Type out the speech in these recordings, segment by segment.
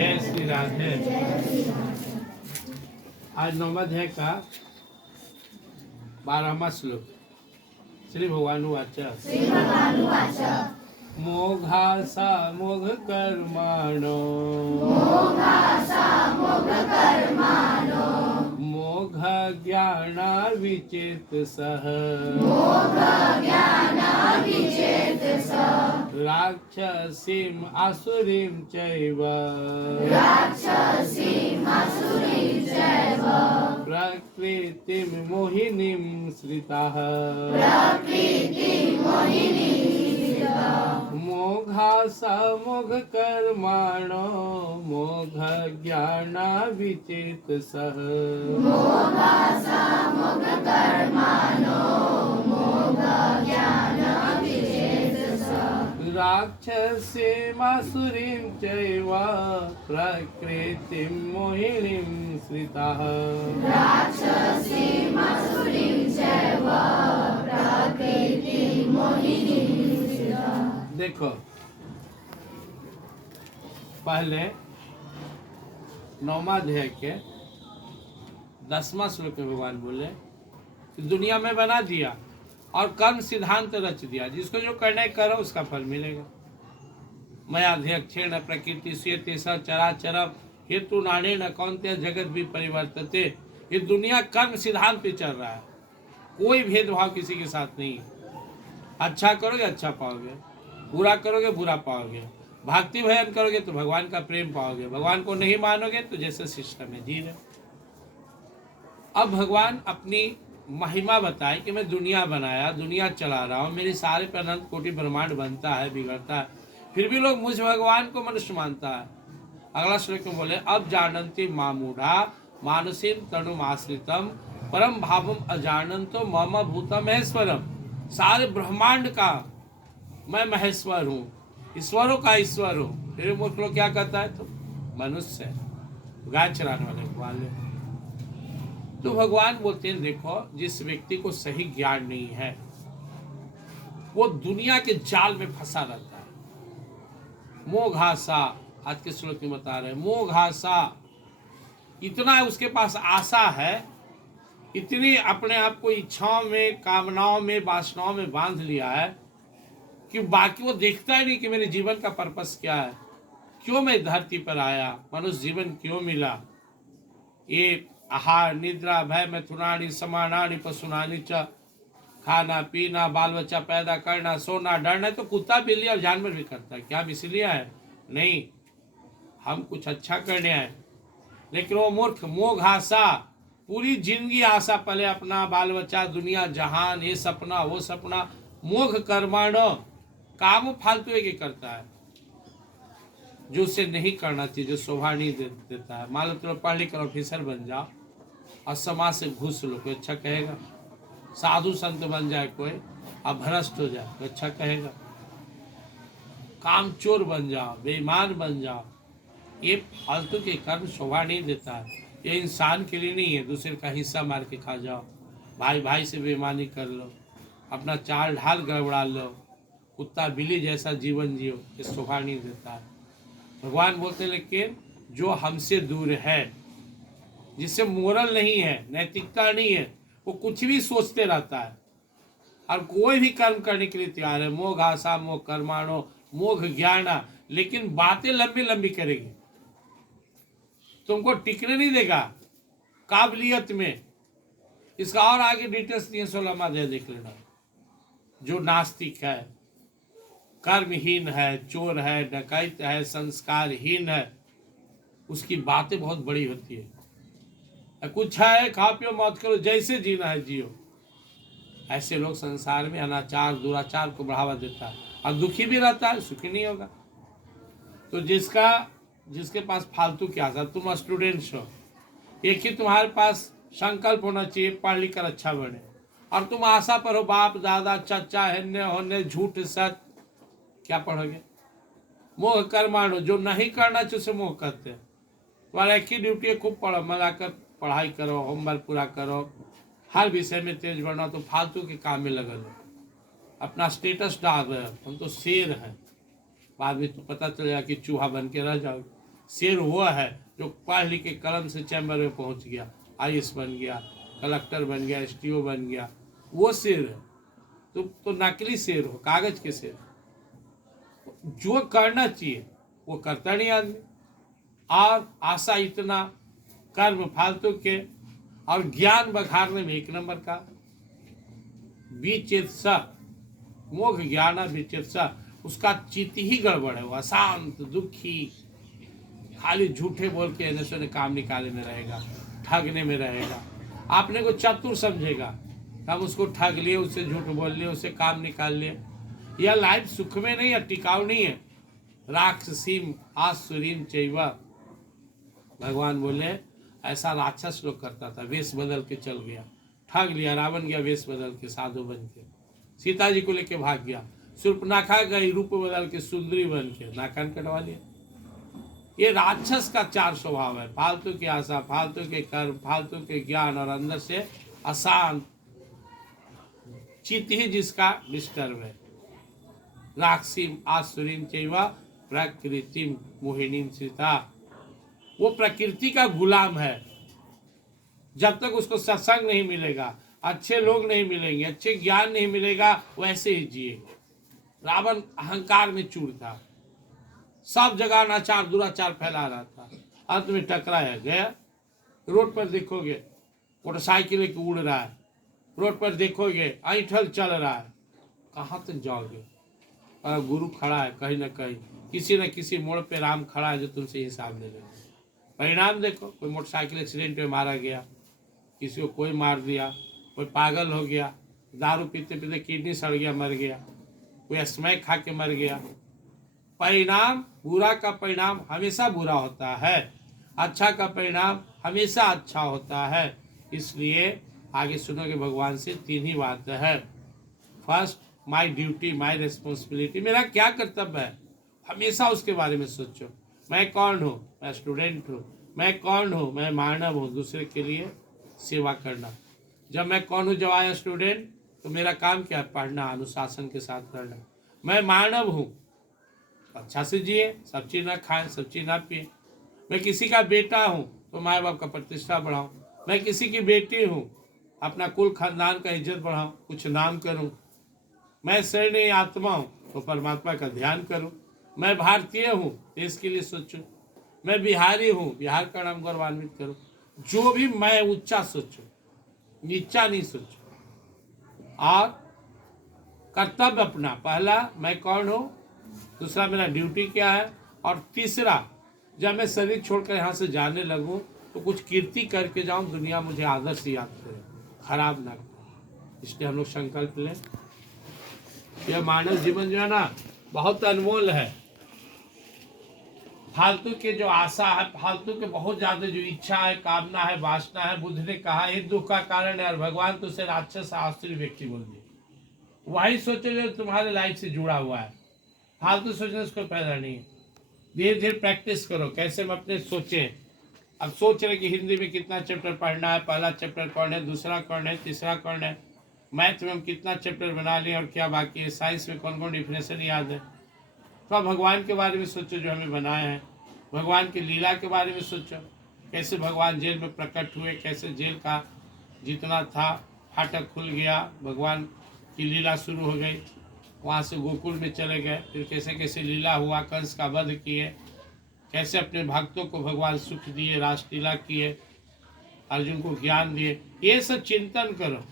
जय श्री राधे। आज नौवा अध्याय का 12वां श्लोक। श्री भगवान वाच मोघासा मोघ कर्माणो मोघ ज्ञाना विचेतसः राक्षसीम आसुरीम चैव प्रकृतिम मोहिनीम श्रिताः मोघासा मोघ कर्माणो मोघ ज्ञाना विचेतसः राक्षसीमासुरीं चैव प्रकृतिं मोहिनीं श्रिताः। देखो पहले 9वां अध्याय के 10वां श्लोक में भगवान बोले कि दुनिया में बना दिया और कर्म सिद्धांत रच दिया, जिसको जो करना है करो उसका फल मिलेगा। मया अध्यक्षेण प्रकृति स्वेते स चराचरम हेतु नानेन कौन्तेय जगत भी परिवर्तते। ये दुनिया कर्म सिद्धांत पे चल रहा है, कोई भेदभाव किसी के साथ नहीं है। अच्छा करोगे अच्छा पाओगे, बुरा करोगे बुरा पाओगे, भक्ति भजन करोगे तो भगवान का प्रेम पाओगे, भगवान को नहीं मानोगे तो जैसे सिस्टम है जी रहे। अब भगवान अपनी महिमा बताए कि मैं दुनिया बनाया, दुनिया चला रहा हूँ, मेरे सारे पर अनंत कोटि ब्रह्मांड बनता है बिगड़ता है, फिर भी लोग मुझ भगवान को मनुष्य मानता है। अगला श्लोक में बोले अब जानन्ति मामूढ़ा मानसीम तनुम आश्रितम परम भावम अजानन्तो मम भूतम महेश्वरम। सारे ब्रह्मांड का मैं महेश्वर हूँ, ईश्वरों का ईश्वर हूँ। फिर मूर्ख लोग क्या कहता है, तो मनुष्य है, गाय चराने वाले भगवान। तो भगवान बोलते हैं देखो, जिस व्यक्ति को सही ज्ञान नहीं है वो दुनिया के जाल में फंसा रहता है। मोघासा, आज के श्लोक में बता रहे हैं, मोघासा इतना उसके पास आशा है, इतनी अपने आप को इच्छाओं में, कामनाओं में, वासनाओं में बांध लिया है कि बाकी वो देखता ही नहीं कि मेरे जीवन का पर्पस क्या है, क्यों मैं धरती पर आया, मनुष्य जीवन क्यों मिला। ये आहार निद्रा भय मैथुनानि समानानि पशुनानि च, खाना पीना बाल बच्चा पैदा करना सोना डरना तो कुत्ता बिल्ली और जानवर भी करता है। क्या हम इसलिए आए? नहीं, हम कुछ अच्छा करने आए। लेकिन वो मूर्ख मोघासा, पूरी जिंदगी आशा, पहले अपना बाल बच्चा दुनिया जहान, ये सपना वो सपना, मोघ कर्माणो, काम फालतू के करता है जो उसे नहीं करना चाहिए, जो शोभा नहीं देता है। मान लो तुम पढ़ लिख कर ऑफिसर बन जाओ और समाज से घूस लो, कोई अच्छा कहेगा? साधु संत बन जाए कोई और भ्रष्ट हो जाए, कोई अच्छा कहेगा? काम चोर बन जाओ, बेईमान बन जाओ, ये फालतू के कर्म शोभा नहीं देता है। ये इंसान के लिए नहीं है। दूसरे का हिस्सा मार के खा जाओ, भाई भाई से बेईमानी कर लो, अपना चाल ढाल गड़बड़ा लो, कुत्ता बिल्ली जैसा जीवन जियो, ये शोभा नहीं देता है। भगवान बोलते लेकिन जो हमसे दूर है, जिससे मोरल नहीं है, नैतिकता नहीं है, वो कुछ भी सोचते रहता है और कोई भी कर्म करने के लिए तैयार है। मोघ आशा मोघ कर्माणो मोघ ज्ञाना, लेकिन बातें लंबी लंबी करेगी, तुमको टिकने नहीं देगा काबिलियत में। इसका और आगे डिटेल्स दिए 16वां अध्याय देख लेना। जो नास्तिक है, कर्महीन है, चोर है, डकैत है, संस्कारहीन है, उसकी बातें बहुत बड़ी होती है। कुछ है खा पियो मत करो, जैसे जीना है जियो। ऐसे लोग संसार में अनाचार दुराचार को बढ़ावा देता है और दुखी भी रहता है, सुखी नहीं होगा। तो जिसके पास फालतू की आशा, तुम स्टूडेंट्स हो, एक ही तुम्हारे पास संकल्प होना चाहिए पढ़ लिख कर अच्छा बने, और तुम आशा पर हो बाप दादा चाचा हेन्ने होने झूठ सच, क्या पढ़ोगे? मोह कर्माणु, जो नहीं करना चाहिए उसे मोह करते हैं। तुम्हारा एक ही ड्यूटी है, खूब पढ़ो, मजा कर पढ़ाई करो, होमवर्क पूरा करो, हर विषय में तेज बढ़ना, तो फालतू के काम में लगे लो, अपना स्टेटस डाल रहे हो, हम तो शेर हैं, बाद में तो पता चलेगा कि चूहा बन के रह जाओगे। शेर वो है जो पढ़ लिख के कलम से चैम्बर में पहुंच गया, आईएएस बन गया, कलेक्टर बन गया, एसटीओ बन गया, वो शेर है। तो नकली शेर हो, कागज के शेर। जो करना चाहिए वो करता नहीं आदमी, और आशा इतना, कर्म फालतू के, और ज्ञान बखारने में एक नंबर का। विचित्सा मोह ज्ञान विचित्सा, उसका चित्त ही गड़बड़ है, वो अशांत दुखी, खाली झूठे बोल के ऐसे ने काम निकालने में रहेगा, ठगने में रहेगा। आपने को चतुर समझेगा, हम उसको ठग लिए, उससे झूठ बोल लिए, उससे काम निकाल लिए। यह लाइफ सुख में नहीं है, टिकाऊ नहीं है। राक्षसीम आसुरीम चैवा, भगवान बोले ऐसा राक्षस लोग करता था, वेश बदल के चल गया, ठग लिया, रावण गया वेश बदल के साधु बन के, सीता जी को लेके भाग गया, शूर्पणखा गई रूप बदल के सुंदरी बन के, नाकान कटवा लिया। ये राक्षस का चार स्वभाव है, फालतू की आशा, फालतू के कर्म, फालतू के ज्ञान, और अंदर से अशांत चित्त ही जिसका डिस्टर्ब है। राक्षसीम आसुरीम चैवा प्रकृतिम मोहिनीम सीता, वो प्रकृति का गुलाम है। जब तक उसको सत्संग नहीं मिलेगा, अच्छे लोग नहीं मिलेंगे, अच्छे ज्ञान नहीं मिलेगा, वैसे ही जिए। रावण अहंकार में चूर था, सब जगह अनाचार दुराचार फैला रहा था, अंत में टकराया गया। रोड पर देखोगे मोटरसाइकिल लेके उड़ रहा है, रोड पर देखोगे ऐठल चल रहा है, कहाँ तक जाओगे? और गुरु खड़ा है कहीं ना कहीं, किसी न किसी मोड़ पे राम खड़ा है जो तुमसे हिसाब ले लेगा। परिणाम देखो, कोई मोटरसाइकिल एक्सीडेंट में मारा गया, किसी को कोई मार दिया, कोई पागल हो गया, दारू पीते पीते किडनी सड़ गया मर गया, कोई स्मैक खा के मर गया। परिणाम, बुरा का परिणाम हमेशा बुरा होता है, अच्छा का परिणाम हमेशा अच्छा होता है। इसलिए आगे सुनोगे भगवान से तीन ही बात है। First, my duty my responsibility, मेरा क्या कर्तव्य है, हमेशा उसके बारे में सोचो। मैं कौन हूँ? मैं स्टूडेंट हूँ। मैं कौन हूँ? मैं मानव हूँ, दूसरे के लिए सेवा करना। जब मैं कौन हूँ, जब आया स्टूडेंट, तो मेरा काम क्या है? पढ़ना, अनुशासन के साथ करना। मैं मानव हूँ, अच्छा से जिए, सब चीज़ ना खाएं, सब चीज़ ना पिए। मैं किसी का बेटा हूँ तो माँ बाप का प्रतिष्ठा बढ़ाऊँ। मैं किसी की बेटी हूँ, अपना कुल खानदान का इज्जत बढ़ाऊँ, कुछ नाम करूँ। मैं शरीर आत्मा हूँ तो परमात्मा का ध्यान करूँ। मैं भारतीय हूँ, देश के लिए सोचूं। मैं बिहारी हूँ, बिहार का नाम गौरवान्वित करूँ। जो भी मैं ऊंचा सोचूं, नीचा नहीं सोचूं। और कर्तव्य अपना, पहला मैं कौन हूँ, दूसरा मेरा ड्यूटी क्या है, और तीसरा जब मैं शरीर छोड़कर यहाँ से जाने लगूँ तो कुछ कीर्ति करके जाऊँ, दुनिया मुझे आदर से याद करे, खराब ना करे। इसलिए हम लोग संकल्प लें। यह मानव जीवन जो है ना बहुत अनमोल है। फालतू के जो आशा है, फालतू के बहुत ज्यादा जो इच्छा है, कामना है, वासना है, बुद्ध ने कहा ये दुख का कारण है, और भगवान तो उसे राक्षस आश्चर्य व्यक्ति बोल दिए। वही सोचो जो तुम्हारे लाइफ से जुड़ा हुआ है, फालतू सोचने उसको फायदा नहीं है। धीरे धीरे प्रैक्टिस करो, कैसे हम अपने सोचें। अब सोच रहे कि हिंदी में कितना चैप्टर पढ़ना है, पहला चैप्टर कौन है, दूसरा कौन है, तीसरा कौन है, मैथ में हम कितना चैप्टर बना लें और क्या बाकी है, साइंस में कौन कौन डिफिनेशन याद है। तो आप भगवान के बारे में सोचो जो हमें बनाए हैं, भगवान की लीला के बारे में सोचो, कैसे भगवान जेल में प्रकट हुए, कैसे जेल का जितना था फाटक खुल गया, भगवान की लीला शुरू हो गई, वहाँ से गोकुल में चले गए, फिर कैसे कैसे लीला हुआ, कंस का वध किए, कैसे अपने भक्तों को भगवान सुख दिए, रासलीला किए, अर्जुन को ज्ञान दिए। ये सब चिंतन करो,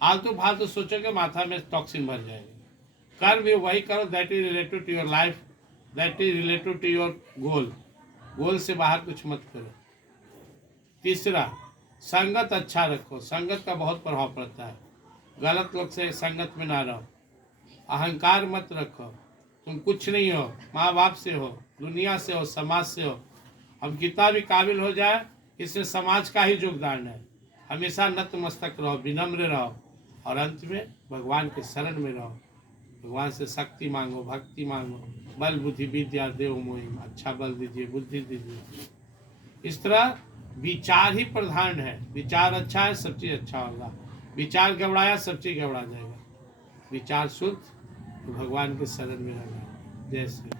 आलतू फालतू सोचोगे माथा में टॉक्सिन भर जाएगा। कर्म भी वही करो that is related to your life, that is related to your goal. Goal से बाहर कुछ मत करो। तीसरा, संगत अच्छा रखो, संगत का बहुत प्रभाव पड़ता है। गलत लोग से संगत में ना रहो। अहंकार मत रखो, तुम कुछ नहीं हो, माँ बाप से हो, दुनिया से हो, समाज से हो। हम कितना भी काबिल हो जाए, इसमें समाज का ही योगदान है। हमेशा नतमस्तक रहो, विनम्र रहो, और अंत में भगवान के शरण में रहो। भगवान से शक्ति मांगो, भक्ति मांगो, बल बुद्धि विद्या देव मोहि, अच्छा बल दीजिए, बुद्धि दीजिए। इस तरह विचार ही प्रधान है। विचार अच्छा है, सब चीज अच्छा होगा। विचार गड़बड़ाया, सब चीज गड़बड़ा जाएगा। विचार शुद्ध तो भगवान के शरण में रहना। जय श्री